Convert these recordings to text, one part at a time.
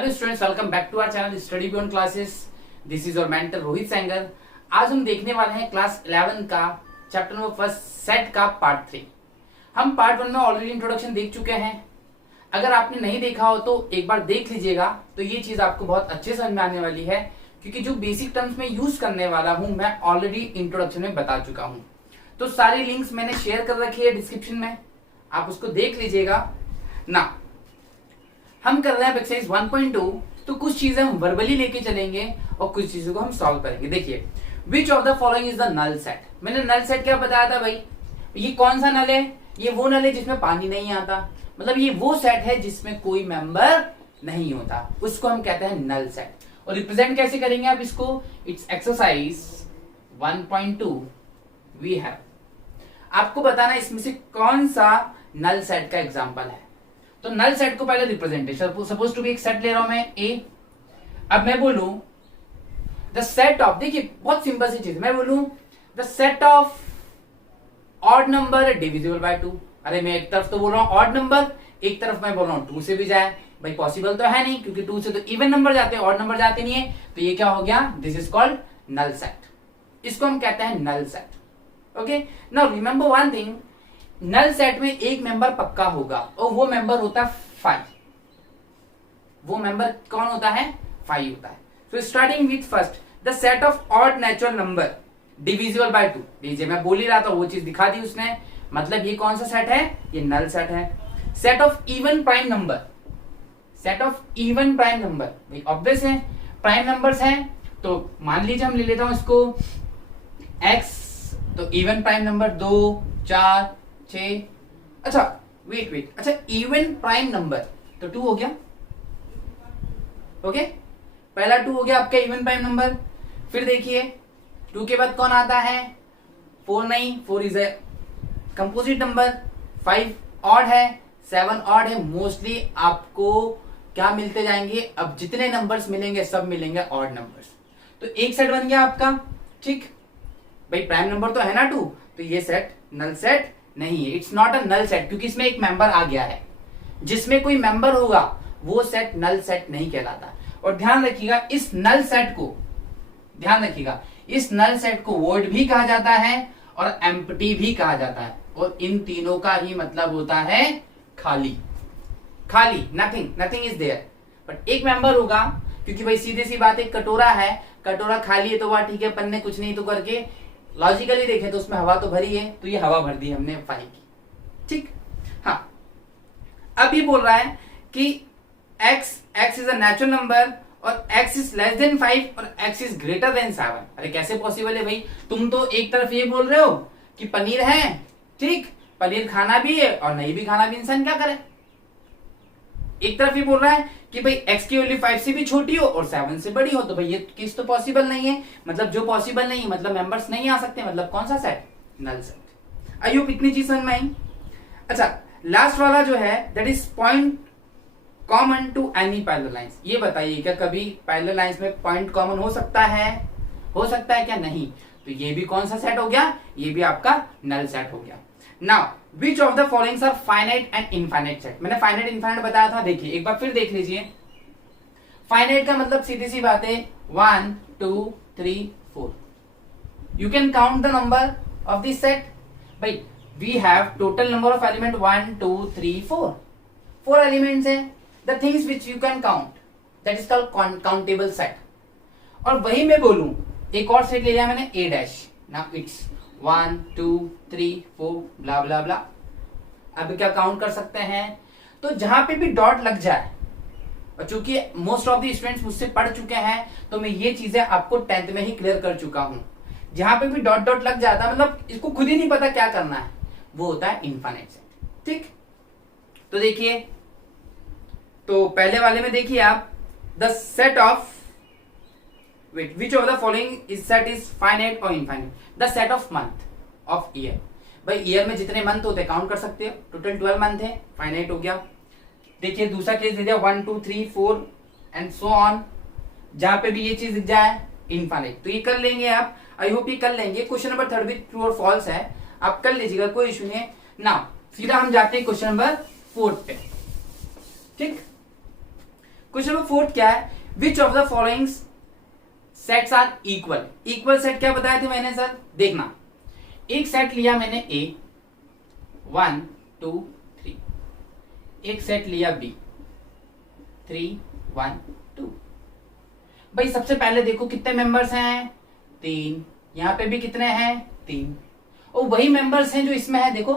Hello students, welcome back to our channel study beyond classes. This is your mentor Rohit Sengar. आज हम देखने वाले हैं क्लास 11 का चैप्टर नंबर फर्स्ट सेट का पार्ट 3। हम पार्ट 1 में ऑलरेडी इंट्रोडक्शन देख चुके हैं। अगर आपने नहीं देखा हो तो एक बार देख लीजिएगा, तो ये चीज आपको बहुत अच्छे समझ में आने वाली है, क्योंकि जो बेसिक टर्म्स में यूज करने वाला हूं मैं ऑलरेडी इंट्रोडक्शन में बता चुका हूं। तो सारी लिंक्स मैंने शेयर कर रखी है डिस्क्रिप्शन में, आप उसको देख लीजिएगा ना। हम कर रहे हैं एक्सरसाइज 1.2, तो कुछ चीजें हम वर्बली लेके चलेंगे और कुछ चीजों को हम सॉल्व करेंगे। देखिए, which of the following is the null set. मैंने नल सेट क्या बताया था भाई, ये कौन सा नल है? ये वो नल है जिसमें पानी नहीं आता, मतलब ये वो सेट है जिसमें कोई मेंबर नहीं होता, उसको हम कहते हैं नल सेट। और रिप्रेजेंट कैसे करेंगे आप इसको? It's exercise 1.2 we have. आपको बताना इसमें से कौन सा नल सेट का एग्जांपल है। तो नल सेट को पहले रिप्रेजेंटेशन, सपोज टू बी एक सेट ले रहा हूं मैं ए। अब मैं बोलूं द सेट ऑफ, देखिए बहुत सिंपल सी चीज, मैं बोलूं the set of odd number divisible by 2। अरे मैं एक तरफ तो बोल रहा हूं ऑड नंबर, एक तरफ मैं बोल रहा हूं 2 से भी जाए। भाई पॉसिबल तो है नहीं, क्योंकि 2 से तो इवन नंबर जाते हैं, ऑड नंबर जाते नहीं है। तो ये क्या हो गया? This is called null set. इसको हम कहते हैं null set. Okay, now remember one thing, null set में एक मेंबर पक्का होगा और वो मेंबर होता है 5। वो मेंबर कौन होता है? 5 होता है। तो starting with first, the set of odd natural number divisible by 2। लीजिए मैं बोल ही रहा था, वो चीज दिखा दी उसने। मतलब ये कौन सा सेट है? ये नल सेट है। Set of even prime number, set of even prime number, भाई ऑब्वियस है प्राइम नंबर्स हैं, तो मान लीजिए हम ले लेता हूं इसको x, तो इवन प्राइम नंबर 2, 4, 6। अच्छा वेट, अच्छा इवन प्राइम नंबर तो 2 हो गया। ओके, पहला 2 हो गया आपका इवन प्राइम नंबर। फिर देखिए 2 के बाद कौन आता है? 4 नहीं, 4 is a composite number. 5 odd है, 7 ऑड है। मोस्टली आपको क्या मिलते जाएंगे? अब जितने नंबर्स मिलेंगे सब मिलेंगे ऑड नंबर्स। तो एक सेट बन गया आपका। ठीक भाई, प्राइम नंबर तो है ना 2, तो ये सेट नल सेट नहीं है। It's not a null set, क्योंकि इसमें एक मेंबर आ गया है। जिसमें कोई मेंबर होगा वो सेट नल सेट नहीं कहलाता। और ध्यान रखिएगा, इस नल सेट को, ध्यान रखिएगा, इस नल सेट को वॉइड भी कहा जाता है और एम्प्टी भी कहा जाता है। और इन तीनों का ही मतलब होता है खाली। खाली, नथिंग इज देयर। बट एक मेंबर होगा, क्योंकि भाई सीधी सी बात, एक कटोरा है, कटोरा खाली है तो वह ठीक है, पन्ने कुछ नहीं तो करके लॉजिकली देखें तो उसमें हवा तो भरी है, तो ये हवा भर दी हमने 5 की। ठीक, हाँ। अब ये बोल रहा है कि x is a natural number और x इज लेस देन 5 और x इज ग्रेटर देन 7। अरे कैसे पॉसिबल है भाई? तुम तो एक तरफ ये बोल रहे हो कि पनीर है, ठीक, पनीर खाना भी है और नहीं भी खाना भी, इंसान क्या करे? एक तरफ ये बोल रहा है कि भाई x की वैल्यू 5 से भी छोटी हो और 7 से बड़ी हो, तो भाई ये केस तो पॉसिबल नहीं है। मतलब जो पॉसिबल नहीं, मतलब मेंबर्स नहीं आ सकते, मतलब कौन सा set? Null set. I hope इतनी चीज समझ में आई। अच्छा, लास्ट वाला जो है that is point common to any parallel lines. ये बताइए क्या कभी पैरेलल लाइंस में पॉइंट कॉमन हो सकता है? हो सकता है क्या? नहीं। तो ये भी कौन सा सेट हो गया? ये भी आपका नल सेट हो गया। Now which of the followings are finite and infinite set. मैंने फाइनाइट इनफाइनाइट बताया था, देखिए एक बार फिर देख लीजिए। फाइनाइट का मतलब सीधी सी बात है 1 2 3 4। You can count the number of this set. भाई we have total number of element 1 2 3 4। 4 elements है। The things which you can count, that is called countable set. और वही मैं बोलूं, एक और सेट ले लिया मैंने a डैश। नाउ इट्स 1 2 3 4 ब्ला ब्ला ब्ला। अब क्या काउंट कर सकते हैं? तो जहां पे भी डॉट लग जाए, और चूंकि मोस्ट ऑफ द स्टूडेंट्स मुझसे पढ़ चुके हैं तो मैं ये चीजें आपको 10th में ही क्लियर कर चुका हूं। जहां पे भी डॉट डॉट लग जाता है, मतलब इसको खुद ही नहीं पता क्या करना है, वो होता है इनफाइनाइट सेट। ठीक, तो देखिए, तो पहले वाले में देखिए आप, the set of which of the following is set is finite or infinite? The set of month of year। भाई ईयर में जितने मंथ होते हैं काउंट कर सकते हो, टोटल 12 मंथ है, फाइनाइट हो गया। देखिए दूसरा केस दे दिया 1 2 3 4 एंड सो ऑन, जहां पे भी ये चीज दिख जाए इनफाइनाइट। तो ये कर लेंगे आप, आई होप ये कर लेंगे। क्वेश्चन नंबर 3 भी ट्रू और फॉल्स है, आप कर लीजिएगा, कोई इशू नहीं है। ना सीधा हम जाते हैं क्वेश्चन नंबर 4 पे। ठीक, क्वेश्चन नंबर 4 क्या है, which of the following sets are equal. Equal set क्या बताए थे मैंने सर, देखना, एक सेट लिया मैंने ए 1 2 3, एक सेट लिया बी 3 1 2। भाई सबसे पहले देखो कितने मेंबर्स हैं, 3, यहां पे भी कितने हैं 3, और वही मेंबर्स हैं जो इसमें है, देखो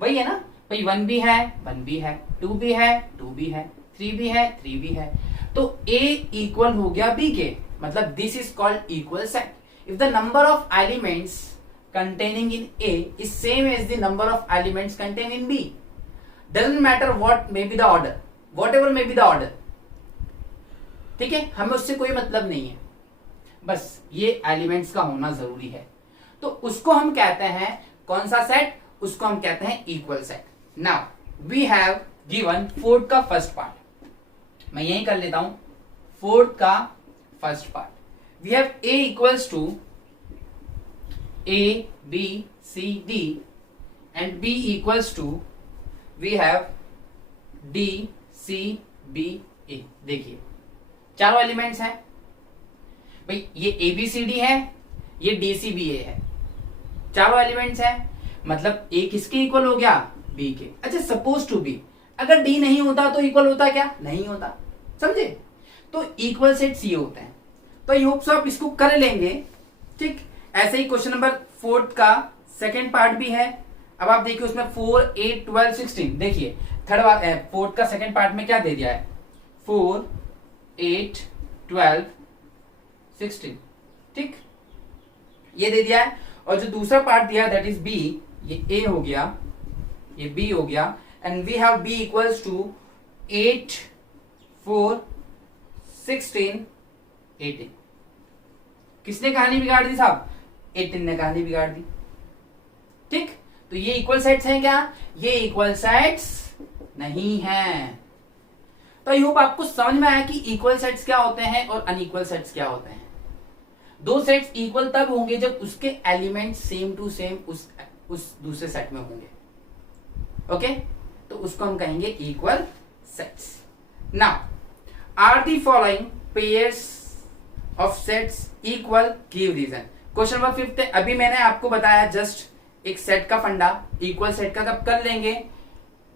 वही है ना भाई, 1 भी है 1 भी है, 2 भी है 2 भी है, 3 भी है 3 भी है, तो A इक्वल हो गया B के, मतलब this is called equal set if the number of elements containing in A is same as the number of elements contained in B. Doesn't matter what may be the order, whatever may be the order. ठीक है, हमें उससे कोई मतलब नहीं है, बस ये एलिमेंट्स का होना जरूरी है, तो उसको हम कहते हैं कौन सा सेट, उसको हम कहते हैं equal set. Now we have given fourth का फर्स्ट पार्ट, मैं यही कर लेता हूं, फोर्थ का first part, we have A equals to A, B, C, D and B equals to we have D, C, B, A। देखिए चारों elements हैं भाई, ये A B C D है, ये D C B A है, चारों एलिमेंट्स हैं, मतलब A किसके इक्वल हो गया, B के। अच्छा सपोज टू बी, अगर D नहीं होता तो इक्वल होता क्या, नहीं होता, समझे, तो इक्वल सेट्स ये होते हैं। तो आई होप सो आप इसको कर लेंगे, ठीक। ऐसे ही क्वेश्चन नंबर 4 का सेकेंड पार्ट भी है। अब आप देखिए उसमें 4 8 12 16, देखिए थर्ड 4 का सेकेंड पार्ट में क्या दे दिया है, 4 8 12 16, ठीक, ये दे दिया है। और जो दूसरा पार्ट दिया दैट इज बी, ये A हो गया, ये B हो गया, and we have B equals to 8 4 16 18। किसने कहानी बिगाड़ दी साहब, 18 ने कहानी बिगाड़ दी, ठीक। तो ये इक्वल सेट्स हैं क्या, ये इक्वल सेट्स नहीं हैं। तो आई होप आपको समझ में आया कि इक्वल सेट्स क्या होते हैं और अनइक्वल सेट्स क्या होते हैं। दो सेट्स इक्वल तब होंगे जब उसके एलिमेंट सेम टू सेम उस दूसरे सेट में होंगे, ओके, तो उसको हम कहेंगे equal sets. Now are the following pairs of sets equal, give reason. Question number 5 है, अभी मैंने आपको बताया जस्ट एक सेट का फंडा, इक्वल सेट का कब कर लेंगे,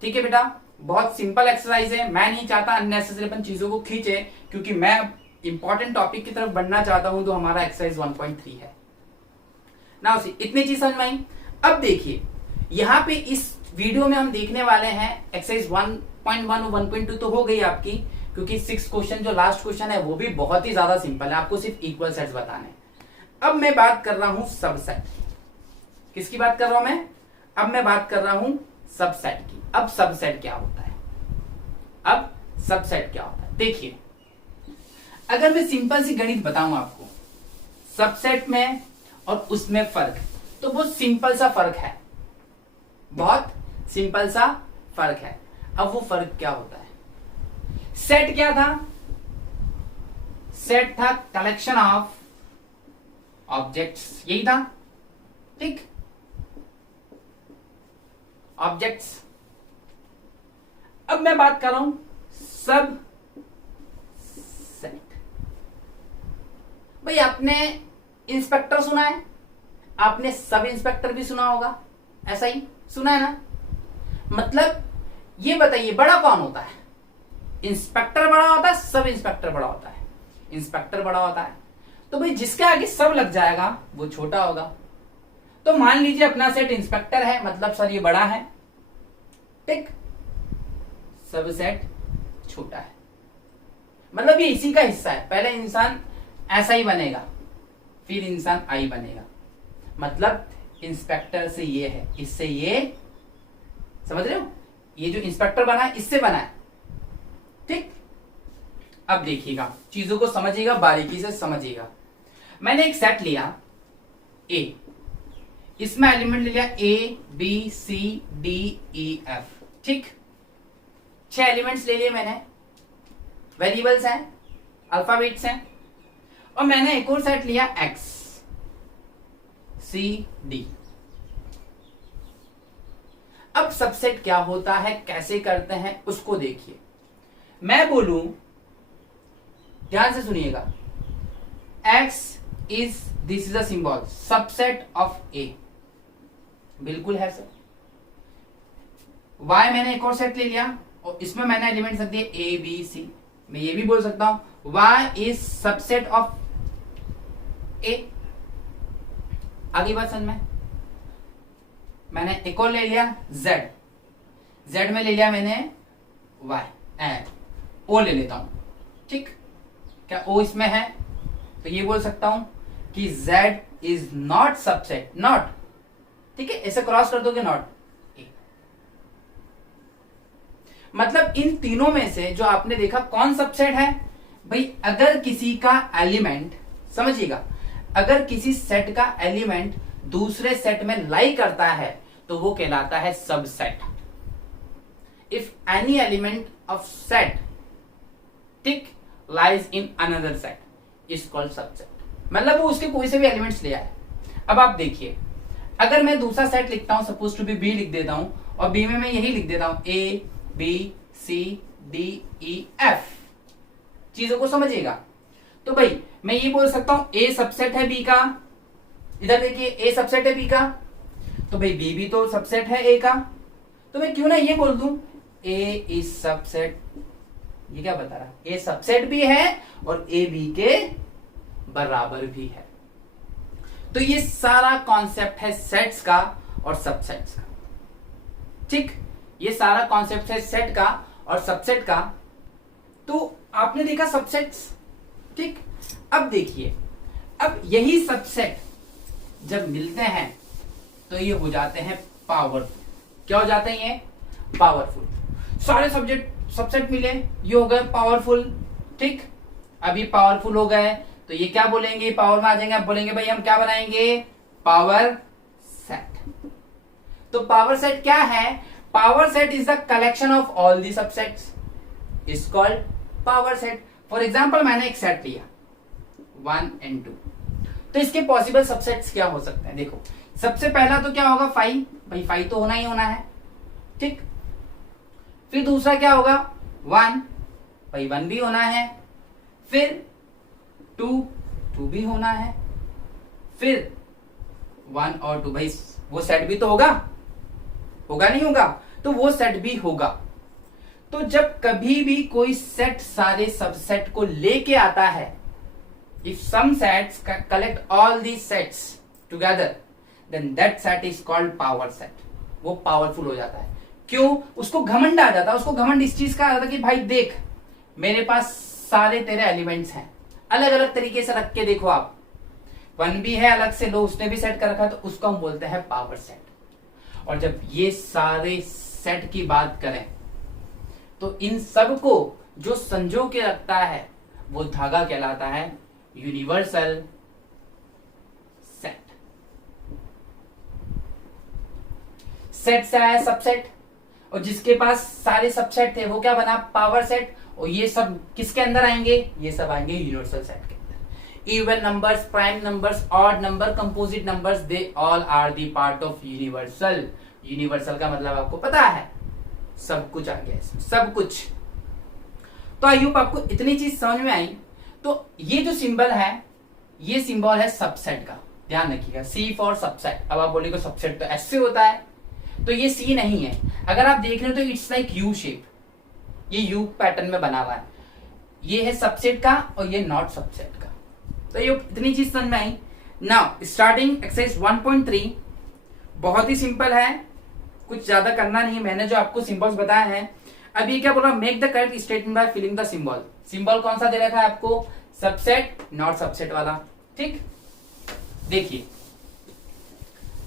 ठीक है बेटा, बहुत सिंपल एक्सरसाइज है। मैं नहीं चाहता अननेसेसरी अपन चीजों को खींचे, क्योंकि मैं इंपॉर्टेंट टॉपिक की तरफ बढ़ना चाहता हूं, तो हमारा एक्सरसाइज 1.3 है ना, उसी इतनी चीज समझ में आई। अब देखिए यहाँ पे इस वीडियो में हम देखने वाले हैं एक्सरसाइज 1.1 और 1.2 तो हो गई आपकी, क्योंकि 6 क्वेश्चन जो लास्ट क्वेश्चन है वो भी बहुत ही ज्यादा सिंपल है, आपको सिर्फ इक्वल सेट्स बताने। अब मैं बात कर रहा हूं सबसेट, किसकी बात कर रहा हूं मैं, अब मैं बात कर रहा हूं सबसेट की। अब सबसेट क्या होता है, अब सबसेट क्या होता है, देखिए अगर मैं सिंपल सी गणित बताऊं आपको, सबसेट में और उसमें फर्क, तो बहुत सिंपल सा फर्क है, बहुत सिंपल सा फर्क है। अब वो फर्क क्या होता है, सेट क्या था, सेट था कलेक्शन ऑफ ऑब्जेक्ट्स, यही था, ठीक, ऑब्जेक्ट्स। अब मैं बात कर रहा हूं सब सेट। भाई आपने इंस्पेक्टर सुना है, आपने सब इंस्पेक्टर भी सुना होगा, ऐसा ही सुना है ना, मतलब ये बताइए बड़ा कौन होता है, इंस्पेक्टर बड़ा होता है, सब इंस्पेक्टर बड़ा होता है, इंस्पेक्टर बड़ा होता है, तो भाई जिसके आगे सब लग जाएगा वो छोटा होगा। तो मान लीजिए अपना सेट इंस्पेक्टर है, मतलब सर ये बड़ा है, ठीक, सब सेट छोटा है, मतलब ये इसी का हिस्सा है। पहले इंसान ऐसा ही बनेगा, फिर इंसान आई बनेगा, मतलब इंस्पेक्टर से ये है, इससे ये, समझ रहे हो, ये जो इंस्पेक्टर बना है इससे बना है, ठीक। अब देखिएगा, चीजों को समझिएगा, बारीकी से समझिएगा। मैंने एक सेट लिया ए, इसमें एलिमेंट ले लिया A B C D E F, ठीक, 6 एलिमेंट्स ले लिए मैंने, वेरिएबल्स हैं, अल्फाबेट्स हैं, और मैंने एक और सेट लिया एक्स सी डी। अब सबसेट क्या होता है, कैसे करते हैं, उसको देखिए। मैं बोलूं ध्यान से सुनिएगा, x is this is a symbol subset of A, बिल्कुल है सर। y मैंने एक और सेट ले लिया और इसमें मैंने एलिमेंट रख दिए A B C। मैं ये भी बोल सकता हूं y is subset of A। आगे बात समझ में, मैंने एक और ले लिया z में ले लिया मैंने y o ले लेता हूं, ठीक। क्या o इसमें है तो ये बोल सकता हूं कि z is not subset, not, ठीक है, ऐसे क्रॉस कर दोगे नॉट a। मतलब इन तीनों में से जो आपने देखा कौन सबसेट है भाई, अगर किसी का एलिमेंट, समझिएगा, अगर किसी सेट का एलिमेंट दूसरे सेट में लाई करता है तो वो कहलाता है subset. If any element of set, ठीक, lies in another set is called subset. मतलब वो उसके कोई से भी एलिमेंट्स ले आए। अब आप देखिए, अगर मैं दूसरा सेट लिखता हूं, सपोज टू बी बी लिख देता हूं, और बी में मैं यही लिख देता हूं A B C D E F, चीजों को समझिएगा। तो भाई मैं ये बोल सकता हूं ए सबसेट है बी का, इधर देखिए ए सबसेट है बी का, तो भाई बी भी तो सबसेट है ए का, तो मैं क्यों ना ये बोल दूं ए इज सबसेट। ये क्या बता रहा, ए सबसेट भी है और ए बी के बराबर भी है। तो ये सारा कॉन्सेप्ट है सेट्स का और सबसेट्स का, ठीक, ये सारा कॉन्सेप्ट है सेट का और सबसेट का। तो आपने देखा सबसेट्स, ठीक। अब देखिए, अब यही सबसेट जब मिलते हैं तो ये हो जाते हैं पावरफुल। क्या हो जाते हैं ये? पावरफुल। सारे सबसेट मिले, ये हो गए पावरफुल, ठीक। अब ये पावरफुल हो गए तो ये क्या बोलेंगे, पावर में आ जाएंगे। अब बोलेंगे भाई हम क्या बनाएंगे, पावर सेट। तो पावर सेट क्या है, power set is the collection of all the subsets, is called power set. For example मैंने एक सेट लिया 1 and 2, तो इसके पॉसिबल सबसेट्स क्या हो सकते हैं। देखो सबसे पहला तो क्या होगा 5, भाई 5 तो होना ही होना है, ठीक। फिर दूसरा क्या होगा 1, भाई 1 भी होना है। फिर 2 भी होना है। फिर 1 और 2, भाई वो सेट भी तो होगा नहीं होगा, तो वो सेट भी होगा। तो जब कभी भी कोई सेट सारे सबसेट को लेके आता है, if some sets collect all these sets together, then that set is called power set। वो पावरफुल हो जाता है। क्यों? उसको घमंड आ जाता है। उसको घमंड इस चीज का आ जाता है कि भाई देख मेरे पास सारे तेरे एलिमेंट्स हैं, अलग अलग तरीके से रख के देखो आप, 1 भी है अलग से लो, उसने भी सेट कर रखा है, तो उसको हम बोलते हैं पावर सेट। और जब ये सारे सेट की बात करें तो इन सब को जो संजो के रखता है वो धागा कहलाता है यूनिवर्सल सेट। सेट से आया सबसेट, और जिसके पास सारे सबसेट थे वो क्या बना, पावर सेट। और ये सब किसके अंदर आएंगे, ये सब आएंगे यूनिवर्सल सेट के अंदर। Even numbers, prime numbers, odd number, composite numbers, they all are the part of universal. Universal का मतलब आपको पता है, सब कुछ आ गया इसमें, सब कुछ। तो आई होप आपको इतनी चीज समझ में आई। तो ये जो सिंबल है, ये सिंबल है सबसेट का, ध्यान रखिएगा, सी फॉर सबसेट। अब आप बोलेगे सबसेट तो ऐसे होता है, तो ये सी नहीं है। अगर आप देख रहे हो तो इट्स लाइक यू शेप, ये यू पैटर्न में बना हुआ है। ये है सबसेट का और ये नॉट सबसेट का। तो ये इतनी चीज समझ में आई। नाउ स्टार्टिंग एक्सरसाइज 1.3 बहुत ही सिंपल है, कुछ ज्यादा करना नहीं है। मैंने जो आपको सिंबल्स बताया है, अब ये क्या बोल रहा, make the correct statement by filling the symbol. Symbol कौन सा दे रखा है आपको, सबसेट नॉट सबसेट वाला, ठीक। देखिए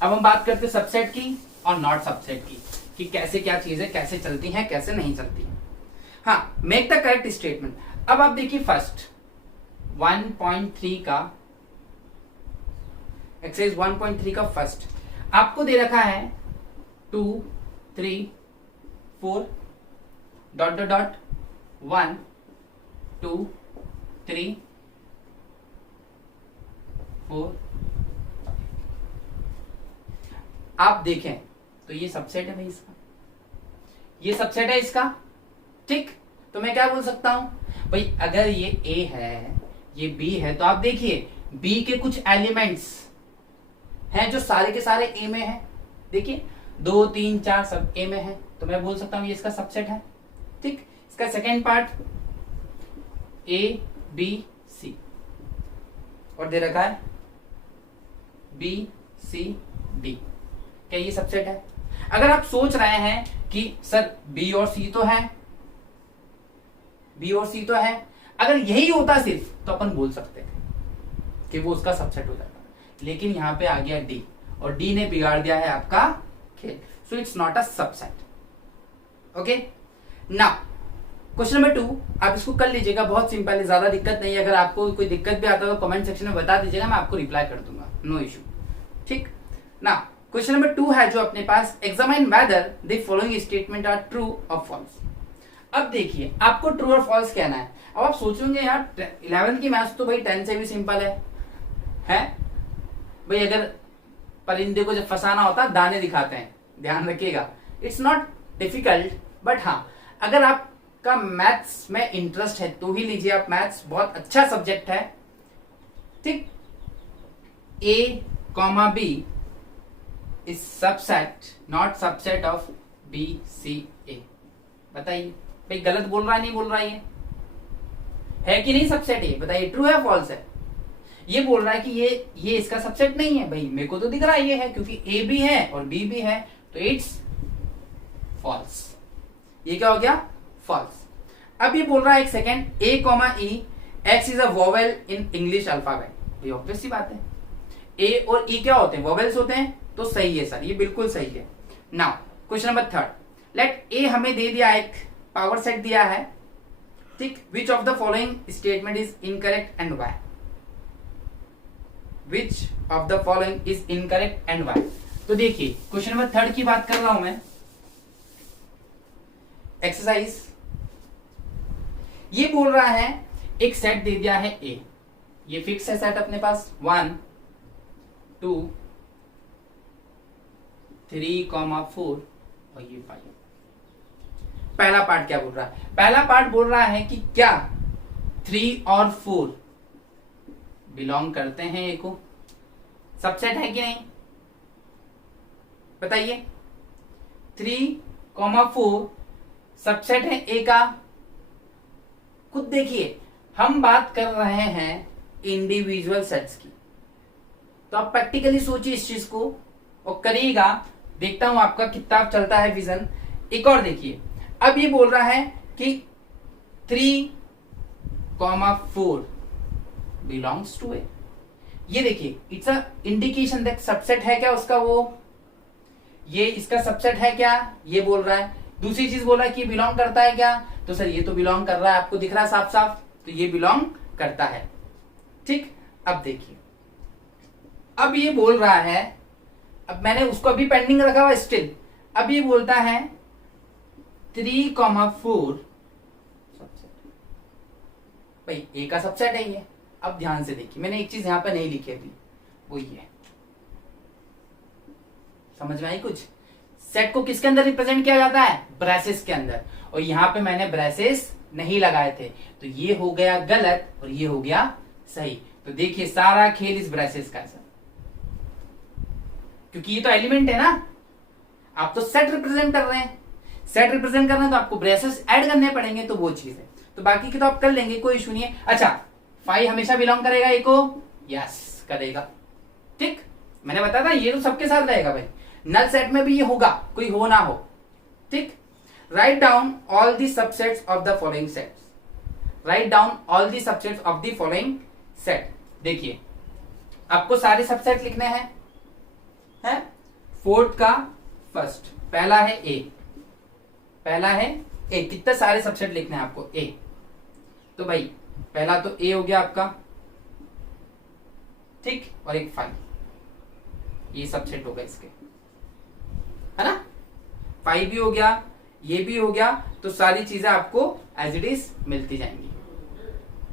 अब हम बात करते हैं सबसेट की और नॉट सबसेट की, कि कैसे क्या चीजें कैसे चलती हैं कैसे नहीं चलती हैं। हाँ, मेक द करेक्ट स्टेटमेंट। अब आप देखिए फर्स्ट 1.3 का एक्सरसाइज 1.3 का फर्स्ट आपको दे रखा है 2 3 4 डॉट डॉट डॉट 1 2 3 4। आप देखें तो ये सबसेट है भाई इसका, ये सबसेट है इसका, ठीक। तो मैं क्या बोल सकता हूं भाई अगर ये ए है, ये बी है, तो आप देखिए बी के कुछ एलिमेंट्स हैं जो सारे के सारे ए में हैं। देखिए 2 3 4 सब ए में है, तो मैं बोल सकता हूं ये इसका सबसेट है। ठीक, इसका second part A B C और दे रखा है बी सी डी। क्या ये सबसेट है? अगर आप सोच रहे हैं कि सर बी और सी तो है, बी और सी तो है, अगर यही होता सिर्फ तो अपन बोल सकते थे कि वो उसका सबसेट हो जाता, लेकिन यहां पे आ गया डी और डी ने बिगाड़ दिया है आपका खेल। So it's not a subset. Okay, now question number 2 आप इसको कर लीजिएगा, बहुत सिंपल है, ज्यादा दिक्कत नहीं है। अगर आपको कोई दिक्कत भी आता है तो कमेंट सेक्शन में बता दीजिएगा, मैं आपको रिप्लाई कर दूंगा, नो इशू। ठीक, नाउ क्वेश्चन नंबर 2 है जो अपने पास, examine whether the following statement are true और फॉल्स। अब देखिए आपको ट्रू और फॉल्स कहना है। अब आप सोचोगे यार 11th की मैथ्स तो भाई 10 से भी सिंपल है भाई। अगर परिंदे को जब फंसाना होता है दाने दिखाते हैं, ध्यान रखिएगा, इट्स नॉट डिफिकल्ट। बट हाँ, अगर आपका मैथ्स में इंटरेस्ट है तो ही लीजिए आप, मैथ्स बहुत अच्छा सब्जेक्ट है। ठीक, A comma B is subset not subset of B C A. बताइए भाई गलत बोल रहा है, नहीं बोल रहा है कि नहीं सबसेट? ये बताइए ट्रू है फॉल्स है? ये बोल रहा है कि ये इसका सबसेट नहीं है। भाई मेरे को तो दिख रहा है ये है, क्योंकि ए भी है और बी भी है, तो इट्स फॉल्स। ये क्या हो गया? फॉल्स। अब ये बोल रहा है एक second, A comma E x is a vowel in English alphabet. ये ऑब्वियस सी बात है, ए और ई क्या होते हैं? वोवेल्स होते हैं, तो सही है सर, ये बिल्कुल सही है। Now question number 3, let A हमें दे दिया, एक पावर सेट दिया है। ठीक, which of the following statement is incorrect and why? Which of the following is incorrect and why? तो देखिए क्वेश्चन नंबर 3 की बात कर रहा हूं मैं, एक्सरसाइज। ये बोल रहा है एक सेट दे दिया है ए, ये फिक्स है सेट अपने पास, 1 2 3, 4 और ये 5। पहला पार्ट क्या बोल रहा है? पहला पार्ट बोल रहा है कि क्या 3 और 4 बिलोंग करते हैं ए को? सबसेट है कि नहीं? बताइए, 3, 4 सबसेट है ए का? खुद देखिए, हम बात कर रहे हैं इंडिविजुअल सेट्स की, तो आप प्रैक्टिकली सोचिए इस चीज को और करिएगा। देखता हूं आपका कितना चलता है विजन। एक और देखिए, अब ये बोल रहा है कि 3, 4 बिलोंग्स टू ए। ये देखिए it's a indication that subset है क्या उसका, वो ये इसका सबसेट है क्या, ये बोल रहा है। दूसरी चीज बोल रहा है कि बिलोंग करता है क्या, तो सर ये तो बिलोंग कर रहा है, आपको दिख रहा है साफ साफ, तो ये बिलोंग करता है। ठीक, अब देखिए, अब ये बोल रहा है, अब मैंने उसको अभी पेंडिंग रखा हुआ स्टिल, अब ये बोलता है 3, 4 सबसेट। भाई ए का सबसेट है ये। अब ध्यान से देखिए, मैंने एक चीज यहां पे नहीं लिखी अभी, वो ये, समझ में आई कुछ? सेट को किसके अंदर रिप्रेजेंट किया जाता है? ब्रेसेस के अंदर, और यहां पे मैंने ब्रेसेस नहीं लगाए थे, तो ये हो गया गलत और ये हो गया सही। तो देखिए सारा खेल इस ब्रेसेस का है सर, क्योंकि ये तो एलिमेंट है ना, आप तो सेट रिप्रेजेंट कर रहे हैं, सेट रिप्रेजेंट कर रहे हैं तो आपको ब्रेसेस ऐड करने पड़ेंगे, तो वो चीज है। तो बाकी की तो आप कर लेंगे, कोई इशू नहीं है। अच्छा, 5 हमेशा बिलोंग करेगा ए को? यस करेगा। ठीक, मैंने बताया था ये तो सबके साथ रहेगा भाई, नल सेट में भी ये होगा, कोई हो ना हो। ठीक, write down all the subsets of the following sets. Write down all the subsets of the following set. देखिए आपको सारे सबसेट लिखने हैं, है? 4th का फर्स्ट, पहला है ए, पहला है ए। कितने सारे सबसेट लिखने हैं आपको? ए। तो भाई पहला तो ए हो गया आपका, ठीक, और एक 5, ये सबसेट होगा इसके, है ना? 5 भी हो गया, ये भी हो गया, तो सारी चीजें आपको एज इट इज मिलती जाएंगी।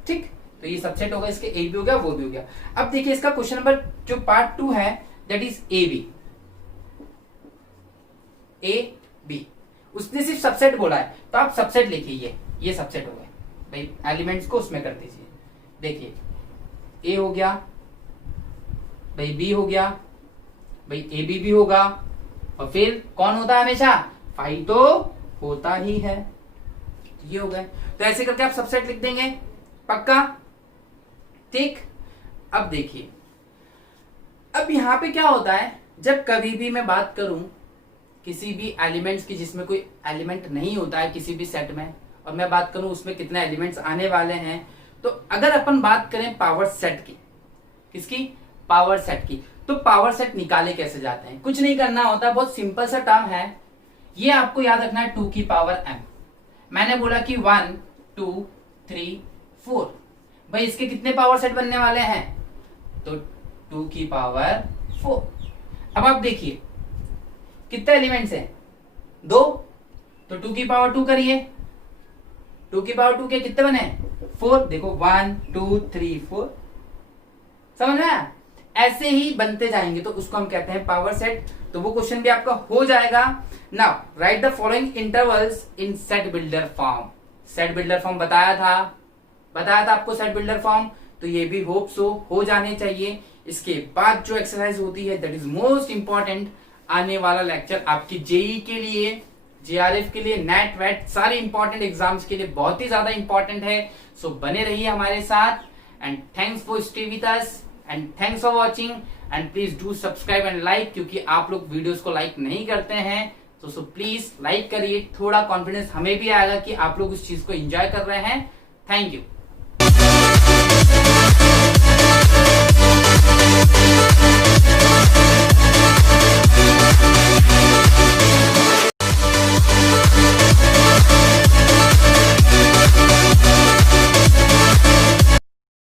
ठीक, तो ये सबसेट होगा इसके, ए भी हो गया, वो भी हो गया। अब देखिए इसका क्वेश्चन नंबर जो पार्ट 2 है, that is A B. A B, उसने सिर्फ सबसेट बोला है, तो आप सबसेट लिखिए, ये सबसेट हो गए। भाई एलिमेंट्स को उसमें कर दीजिए। देखिए ए हो गया भाई, बी हो गया भाई, ए बी भी होगा, और फिर कौन होता है हमेशा, 5 तो होता ही है। ये हो गए। तो ऐसे करके आप सबसेट लिख देंगे, पक्का, ठीक। अब देखिए, अब यहां पे क्या होता है, जब कभी भी मैं बात करूं किसी भी एलिमेंट्स की जिसमें कोई एलिमेंट नहीं होता है किसी भी सेट में, और मैं बात करूं उसमें कितने एलिमेंट्स आने वाले हैं, तो अगर अपन बात करें पावर सेट की, किसकी, पावर सेट की, तो पावर सेट निकाले कैसे जाते हैं, कुछ नहीं करना होता, बहुत सिंपल सा टर्म है, ये आपको याद रखना है 2 की पावर m। मैंने बोला कि 1 2 3 4, भाई इसके कितने पावर सेट बनने वाले हैं, तो 2 की पावर 4। अब आप देखिए कितने एलिमेंट्स हैं, 2, तो 2 की पावर 2 करिए, 2 की पावर 2 के कितने बने, 4, देखो 1 2 3 4, समझ में आया। ऐसे ही बनते जाएंगे तो उसको हम कहते हैं पावर सेट। तो वो क्वेश्चन भी आपका हो जाएगा। Now right the following intervals in set builder form. Set builder form बताया था आपको सेट बिल्डर फॉर्म, तो ये भी होप सो हो जाने चाहिए। इसके बाद जो एक्सरसाइज होती है दैट इज मोस्ट इंपॉर्टेंट, आने वाला लेक्चर आपकी जेई के लिए, जेआरएफ के लिए, नेट वेट सारे इंपॉर्टेंट एग्जाम्स के लिए बहुत ही ज्यादा इंपॉर्टेंट है। सो बने रहिए हमारे साथ, and thanks for stay with us, and thanks for watching, and please do subscribe and like, क्योंकि आप लोग वीडियोस को लाइक नहीं करते हैं, तो सो प्लीज लाइक करिए, थोड़ा कॉन्फिडेंस हमें भी आएगा कि आप लोग उस चीज को एंजॉय कर रहे हैं। Thank you.